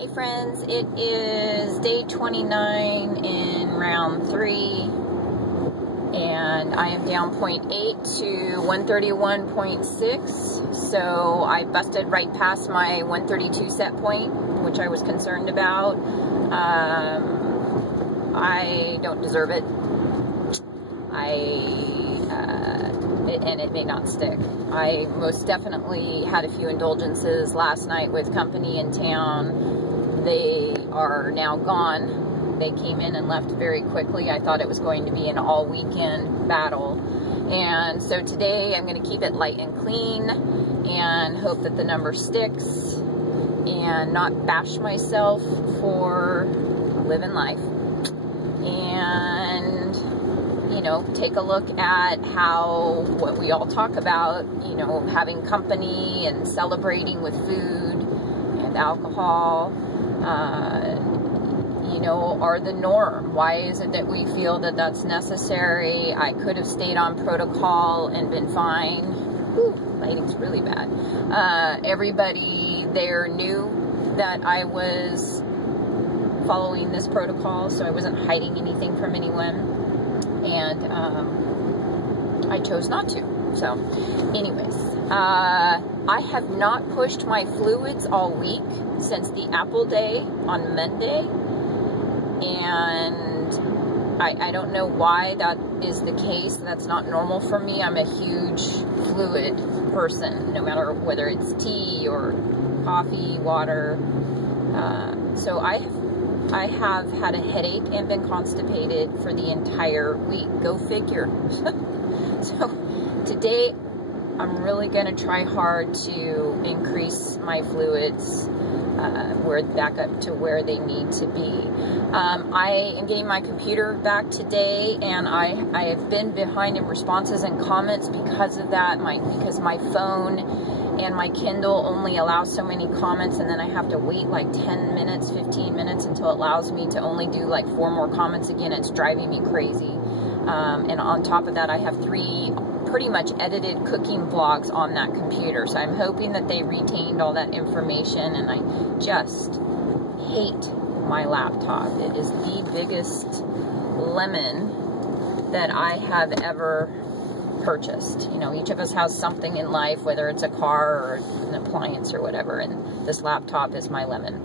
Hey friends, it is day 29 in round 3, and I am down 0.8 to 131.6, so I busted right past my 132 set point, which I was concerned about. I don't deserve it. And it may not stick. I most definitely had a few indulgences last night with company in town. They are now gone. They came in and left very quickly. I thought it was going to be an all weekend battle. And so today I'm going to keep it light and clean and hope that the number sticks and not bash myself for living life. And you know, take a look at how, what we all talk about, you know, having company and celebrating with food and alcohol, you know, are the norm. Why is it that we feel that that's necessary? I could have stayed on protocol and been fine. Whew, lighting's really bad. Everybody there knew that I was following this protocol, so I wasn't hiding anything from anyone. And I chose not to. So anyways, I have not pushed my fluids all week since the Apple Day on Monday, and I don't know why that is the case. That's not normal for me. I'm a huge fluid person, no matter whether it's tea or coffee, water. So I have had a headache and been constipated for the entire week. Go figure. So today I'm really going to try hard to increase my fluids back up to where they need to be. I am getting my computer back today, and I have been behind in responses and comments because of that. Because my phone and my Kindle only allows so many comments, and then I have to wait like 10 minutes, 15 minutes until it allows me to only do like 4 more comments again. It's driving me crazy. And on top of that, I have 3 pretty much edited cooking vlogs on that computer. So I'm hoping that they retained all that information, and I just hate my laptop. It is the biggest lemon that I have ever purchased. You know, each of us has something in life, whether it's a car or an appliance or whatever, and this laptop is my lemon.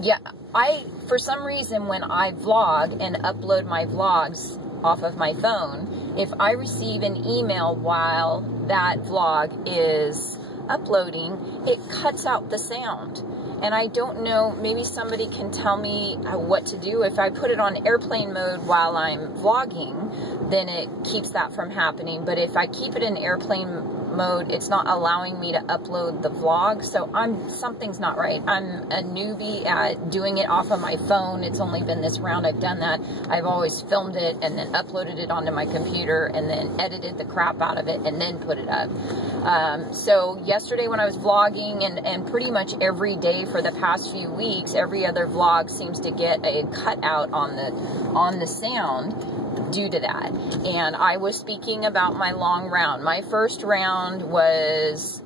Yeah, for some reason, when I vlog and upload my vlogs off of my phone, if I receive an email while that vlog is uploading, it cuts out the sound. And I don't know, maybe somebody can tell me what to do. If I put it on airplane mode while I'm vlogging, then it keeps that from happening. But if I keep it in airplane mode, it's not allowing me to upload the vlog. So something's not right. I'm a newbie at doing it off of my phone. It's only been this round I've done that. I've always filmed it and then uploaded it onto my computer and then edited the crap out of it and then put it up. So yesterday when I was vlogging, and pretty much every day for the past few weeks, every other vlog seems to get a cutout on the sound due to that. And I was speaking about my long round. My first round was,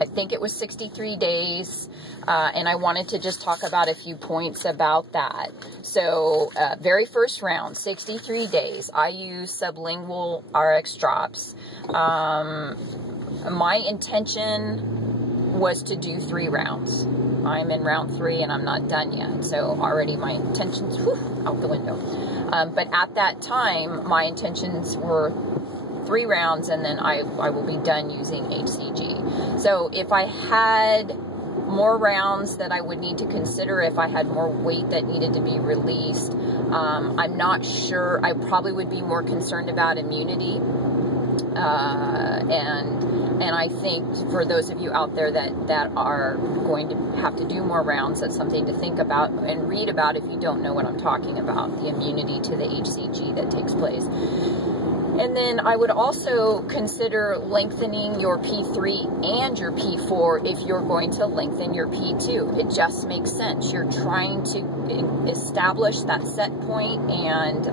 I think it was 63 days, and I wanted to just talk about a few points about that. So very first round, 63 days, I used sublingual RX drops. My intention was to do 3 rounds. I'm in round 3 and I'm not done yet. So already my intentions, out the window. But at that time, my intentions were 3 rounds, and then I will be done using HCG. So if I had more rounds that I would need to consider, if I had more weight that needed to be released, I'm not sure. I probably would be more concerned about immunity. And I think for those of you out there that are going to have to do more rounds, that's something to think about and read about if you don't know what I'm talking about, the immunity to the HCG that takes place. And then I would also consider lengthening your P3 and your P4 if you're going to lengthen your P2. It just makes sense. You're trying to establish that set point, and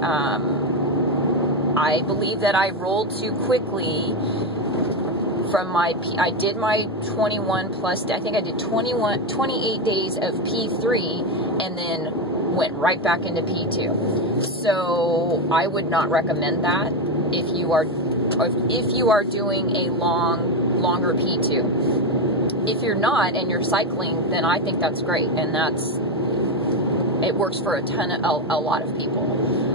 I believe that I rolled too quickly from I did my 21 plus, I think I did 28 days of P3 and then went right back into P2. So I would not recommend that if you are doing a longer P2. If you're not and you're cycling, then I think that's great, and it works for a lot of people.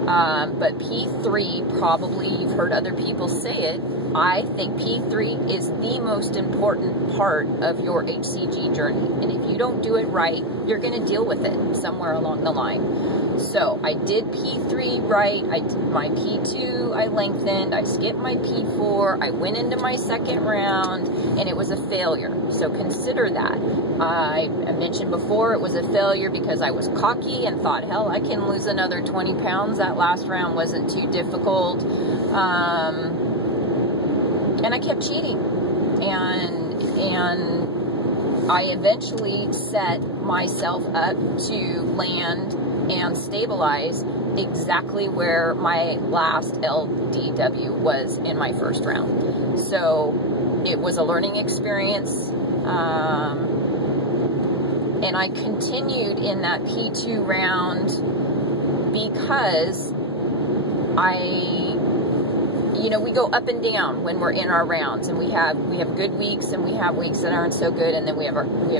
But P3, probably you've heard other people say it, I think P3 is the most important part of your HCG journey. And if you don't do it right, you're going to deal with it somewhere along the line. So I did P3 right. I did my P2, I lengthened. I skipped my P4. I went into my second round, and it was a failure. So consider that. I mentioned before it was a failure because I was cocky and thought, hell, I can lose another 20 pounds. That last round wasn't too difficult. And I kept cheating, and I eventually set myself up to land and stabilize exactly where my last LDW was in my first round. So it was a learning experience, and I continued in that P2 round because we go up and down when we're in our rounds, and we have good weeks, and we have weeks that aren't so good, and then we have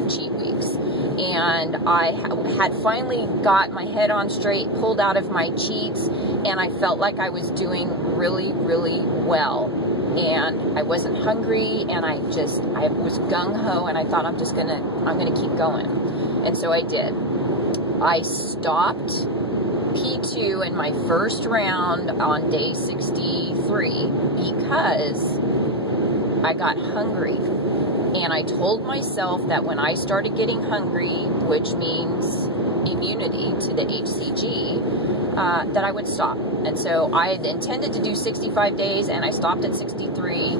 cheat weeks. And I had finally got my head on straight, pulled out of my cheats, and I felt like I was doing really, really well. And I wasn't hungry, and I was gung-ho, and I thought I'm gonna keep going. And so I did. I stopped P2 in my first round on day 63 because I got hungry, and I told myself that when I started getting hungry, which means immunity to the HCG, that I would stop. And so I had intended to do 65 days, and I stopped at 63,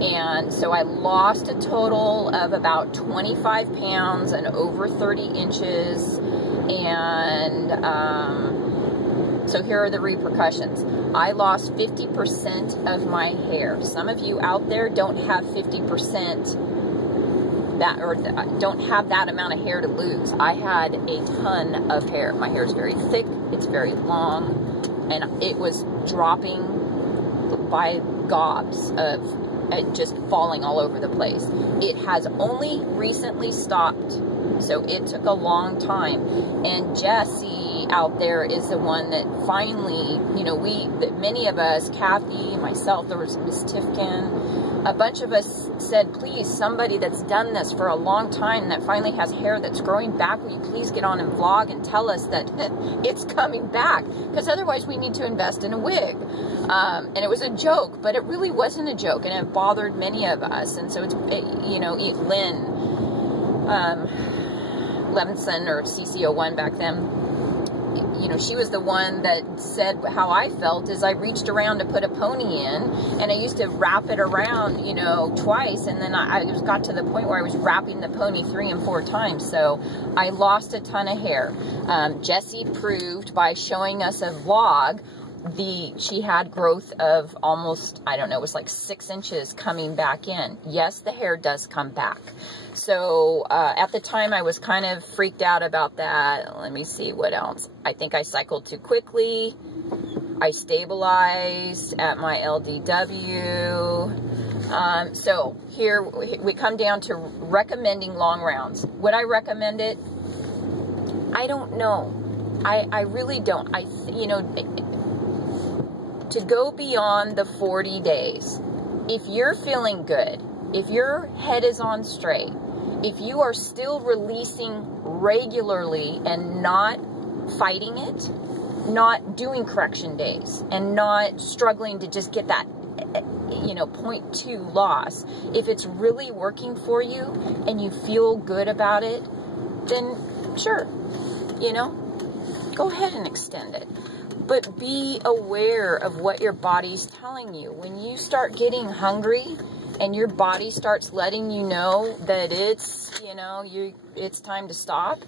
and so I lost a total of about 25 pounds and over 30 inches, and so here are the repercussions. I lost 50% of my hair. Some of you out there don't have 50% that, or don't have that amount of hair to lose. I had a ton of hair. My hair is very thick, it's very long, and it was dropping by gobs of just falling all over the place. It has only recently stopped, so it took a long time. And Jessie out there is the one that finally, many of us, Kathy, myself, there was Miss Tifkin, a bunch of us said, please, somebody that's done this for a long time that finally has hair that's growing back, will you please get on and vlog and tell us that it's coming back? Because otherwise we need to invest in a wig. And it was a joke, but it really wasn't a joke, and it bothered many of us. And so it's, Lynn Levinson, or CC01 back then, she was the one that said how I felt is I reached around to put a pony in, and I used to wrap it around, twice, and then I got to the point where I was wrapping the pony 3 and 4 times, so I lost a ton of hair. Jessie proved by showing us a vlog, she had growth of almost, I don't know, it was like 6 inches coming back in. Yes, the hair does come back. So at the time I was kind of freaked out about that. Let me see what else. I think I cycled too quickly. I stabilized at my LDW. So here we come down to recommending long rounds. Would I recommend it? I don't know. I really don't. To go beyond the 40 days, if you're feeling good, if your head is on straight, if you are still releasing regularly and not fighting it, not doing correction days, and not struggling to just get that, 0.2 loss, if it's really working for you and you feel good about it, then sure, go ahead and extend it. But be aware of what your body's telling you. When you start getting hungry and your body starts letting you know that it's, it's time to stop,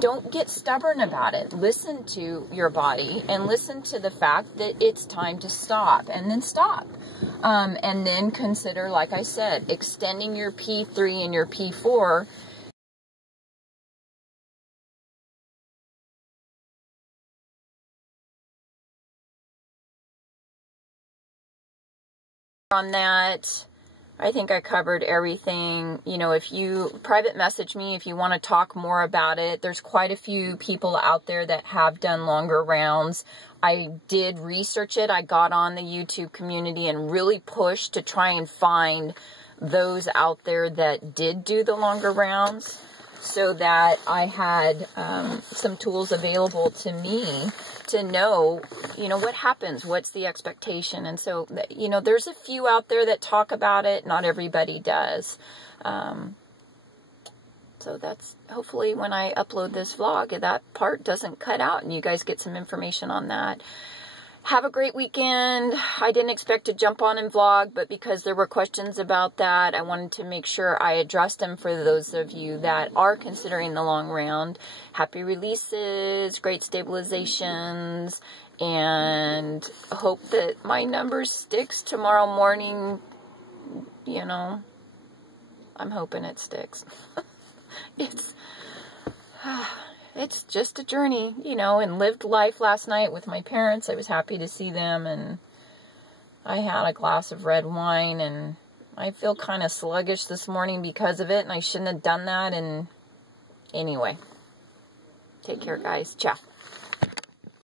don't get stubborn about it. Listen to your body and listen to the fact that it's time to stop, and then stop. And then consider, like I said, extending your P3 and your P4 on that. I think I covered everything. You know, if you private message me, if you want to talk more about it, there's quite a few people out there that have done longer rounds. I did research it. I got on the YouTube community and really pushed to try and find those out there that did do the longer rounds, so that I had some tools available to me to know, you know, what happens, what's the expectation. And so, you know, there's a few out there that talk about it. Not everybody does. So that's, hopefully when I upload this vlog, that part doesn't cut out and you guys get some information on that. Have a great weekend. I didn't expect to jump on and vlog, but because there were questions about that, I wanted to make sure I addressed them for those of you that are considering the long round. Happy releases, great stabilizations, and hope that my number sticks tomorrow morning. You know, I'm hoping it sticks. It's just a journey, you know, and lived life last night with my parents. I was happy to see them, and I had a glass of red wine, and I feel kind of sluggish this morning because of it, and I shouldn't have done that. And anyway, take care, guys. Ciao.